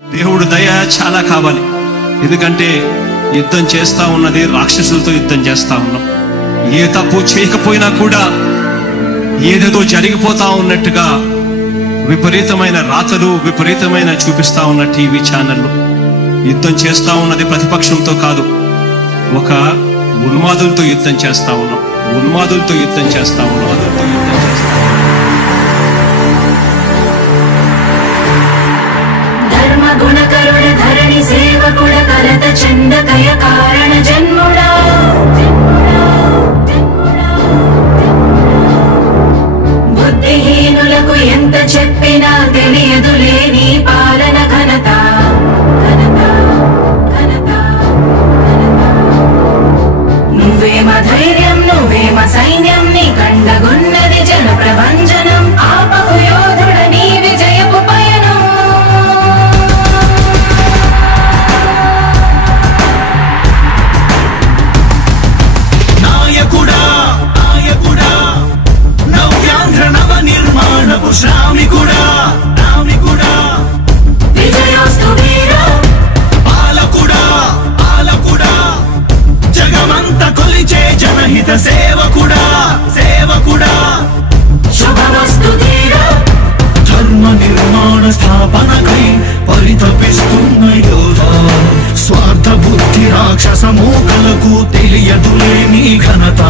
దేవుడు దయ చాలా కావాలి. ఎందుకంటే యుద్ధం చేస్తా ఉన్నది రాక్షసులతో యుద్ధం చేస్తా ఉన్నాం. ఏ తప్పు చేయకపోయినా కూడా ఏదేదో జరిగిపోతా ఉన్నట్టుగా విపరీతమైన రాతలు విపరీతమైన చూపిస్తా ఉన్న టీవీ ఛానళ్ళు. యుద్ధం చేస్తా ఉన్నది ప్రతిపక్షంతో కాదు, ఒక ఉన్మాదులతో యుద్ధం చేస్తా ఉన్నాం. ఉన్మాదులతో యుద్ధం చేస్తా ఉన్నాం. ధర్మ గుణకరుణ ధరణి సేవకుడ కలత చందకయ కారణ జన్ముడా బుద్ధిహీనులకు ఎంత చెప్పినా తెలియదులే నీ పాలన ఘనత. నువ్వేమ ధైర్యం నువ్వేమ సైన్యం నీ కండగున్నది జన ప్రభంజనం. ఆపకు యోధుడ నీ విజయపు పయనం. నాయకుడా నాయకుడా నవ్యాంధ్ర నవ నిర్మాణపు శ్రామికుడా రామికుడా విజయోస్తు వీరా పాలకుడా పాలకుడా జగమంత కొలిచే జనహిత సేవకుడా సేవకుడా శుభమస్తు ధీరా ధర్మ నిర్మాణ స్థాపనకై పరితపిస్తున్న యోధ. స్వార్థ బుద్ధి రాక్షస మూకలకు తెలియదులే నీ ఘనత.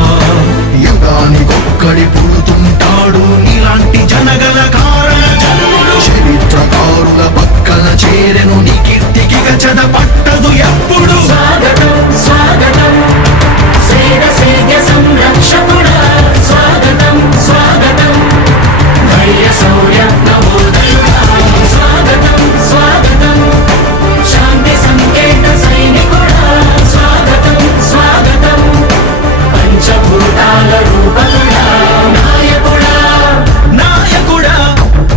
యుగానికొక్కడి పుడుతుంటాడు ఇలాంటి జనగల కారణ జన్ముడు. చరిత్రకారుల పక్కన చేరెను నీ కీర్తికి గచద పట్టదు ఎప్పుడు. స్వాగతం స్వాగతం సేద సేద్య సంరక్షకుడా స్వాగతం స్వాగతం ధైర్య శౌర్య నవోదయుడా స్వాగతం స్వాగతం శాంతి సంకేత సైనికుడా స్వాగతం స్వాగతం పంచభూతాల రూపకుడా నాయకుడా నాయకుడా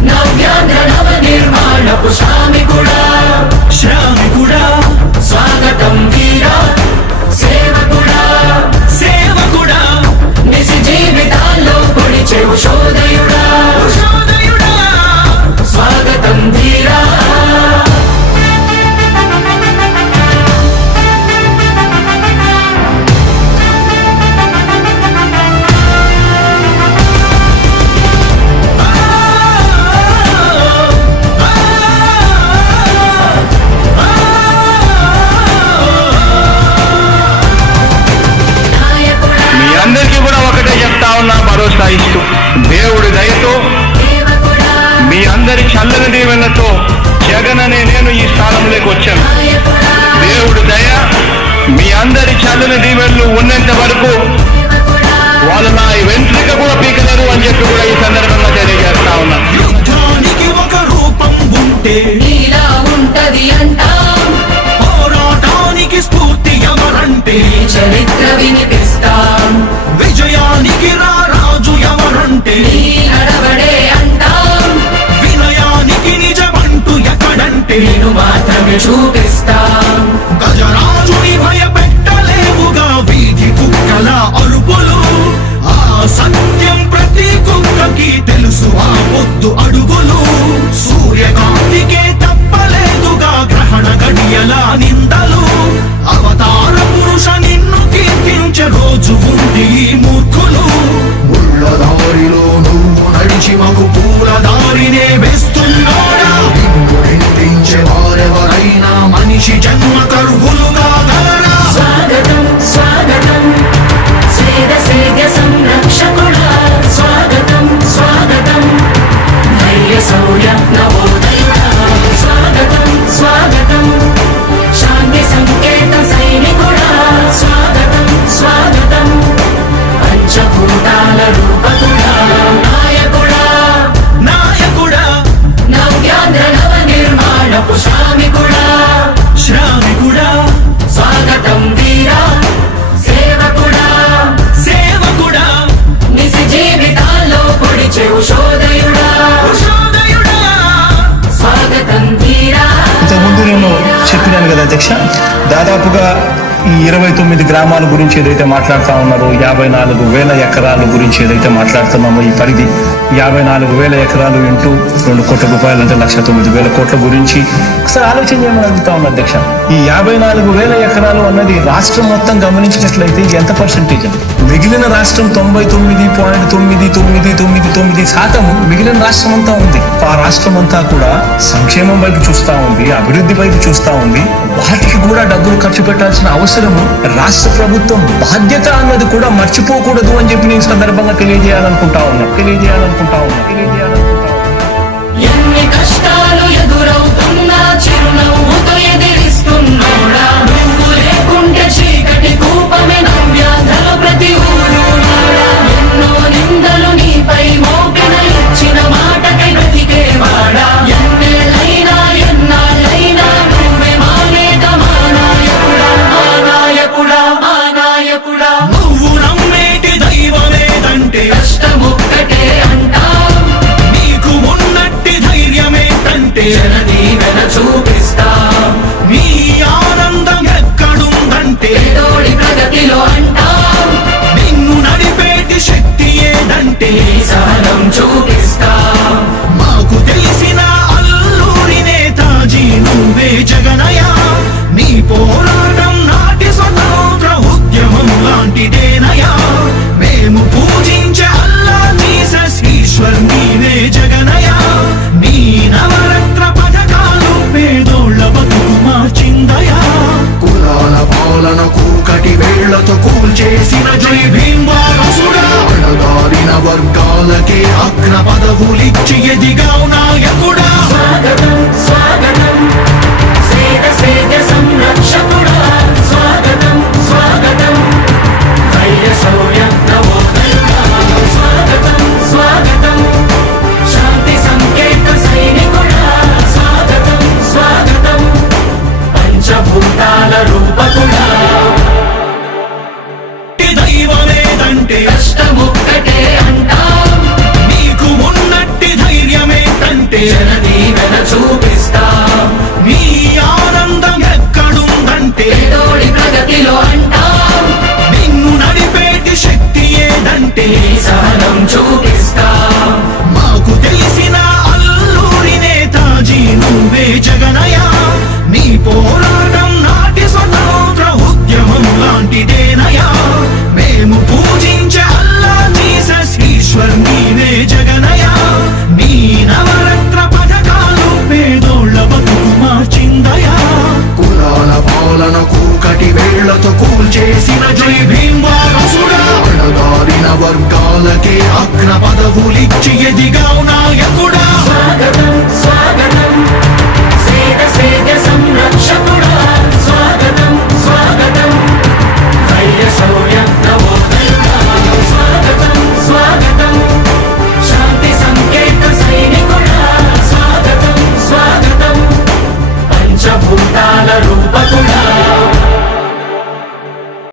నవ్యాంధ్ర నవ నిర్మాణపు శ్రామికుడా శ్రామికుడా స్వాగతం వీరా సేవకుడా సేవకుడా నిజ జీవితాల్లో పొడిచే ఉషోదయుడా ఉషోదయుడా స్వాగతం ధీరా నాయకుడా మీ అందరికీ కూడా ఒకటే చెప్తా ఉన్నా, భరోసా ఇస్తూ దేవుడి దయతో సేవకుడా మీ అందరి చల్లని దీవెనతో జగన్ అనే నేను ఈ స్థానంలోకి వచ్చాను. నాయకుడా దేవుడి దయ మీ అందరి చల్లని దీవెనలు ఉన్నంత వరకు సేవకుడా వాళ్ళు నా వెంట్రిక కూడా పీకలేరు అని చెప్పి కూడా ఈ సందర్భంగా తెలియజేస్తా ఉన్నా. యుద్ధానికి ఒక రూపం ఉంటే నీలా ఉంటది అంటాం. పోరాటానికి స్ఫూర్తి ఎవరంటే నీ చరిత్ర వినిపిస్తాం. విజయానికి రారాజు ఎవరంటే నీ నడవడే అంటాం. వినయానికి నిజమంటూ ఎక్కడంటే నేను మాత్రమే చూపిస్తాం. గజరాజుని భయపెట్టలేవుగా వీధి కుక్కల అరుపులు. ఆ సత్యం ప్రతి కుక్కకి తెలుసు ఆ పొద్దు అడుగులు. సూర్యకాంతికే తప్పలేదుగా గ్రహణ గడియల నిందలు. అవతార పురుష నిన్ను కీర్తించే రోజు ఉంది ఈ మూర్ఖులు. ముళ్ళ దారిలో నువ్వు నడిచి మగు పూల దారినే వేస్తున్నాడా నిన్ను నిందించే వారెవరైనా మనిషి జన్మ కరువులుగా గలరా. స్వాగతం స్వాగతం సేద సేద్య సంరక్షకుడా స్వాగతం స్వాగతం ధైర్య శౌర్య నవోదయుడా స్వాగతం స్వాగతం శాంతి సంకేత సైనికుడా స్వాగతం స్వాగతం పంచభూతాల రూపకుడా నాయకుడా నాయకుడా నవ్యాంధ్ర నవ నిర్మాణపు శ్రామికుడా శ్రామికుడా స్వాగతం వీరా సేవకుడా సేవకుడా నిజ జీవితాల్లో పొడిచే ఉషోదయుడా ఉషోదయుడా స్వాగతం ధీరా ఇంతకుముందు నేను చెప్పినాను కదా అధ్యక్ష, దాదాపుగా ఈ 29 గ్రామాల గురించి ఏదైతే మాట్లాడుతా ఉన్నారో, 54,000 ఎకరాల గురించి ఏదైతే మాట్లాడుతున్నామో, ఈ పరిధి 54,000 ఎకరాలు ఇంటూ 2 కోట్ల రూపాయలు అంటే 1,09,000 కోట్ల గురించి ఒకసారి ఆలోచన చేయమని అడుగుతా ఉన్నా అధ్యక్ష. ఈ 54,000 ఎకరాలు అన్నది రాష్ట్రం మొత్తం గమనించినట్లయితే ఇది ఎంత పర్సెంటేజ్ అండి? మిగిలిన రాష్ట్రం 99.9999% మిగిలిన రాష్ట్రం అంతా ఉంది. ఆ రాష్ట్రం అంతా కూడా సంక్షేమం వైపు చూస్తా ఉంది, అభివృద్ధి వైపు చూస్తా ఉంది. వాటికి కూడా డబ్బులు ఖర్చు పెట్టాల్సిన అవసరము రాష్ట్ర ప్రభుత్వం బాధ్యత అన్నది కూడా మర్చిపోకూడదు అని చెప్పి నేను సందర్భంగా తెలియజేయాలనుకుంటా ఉన్నా.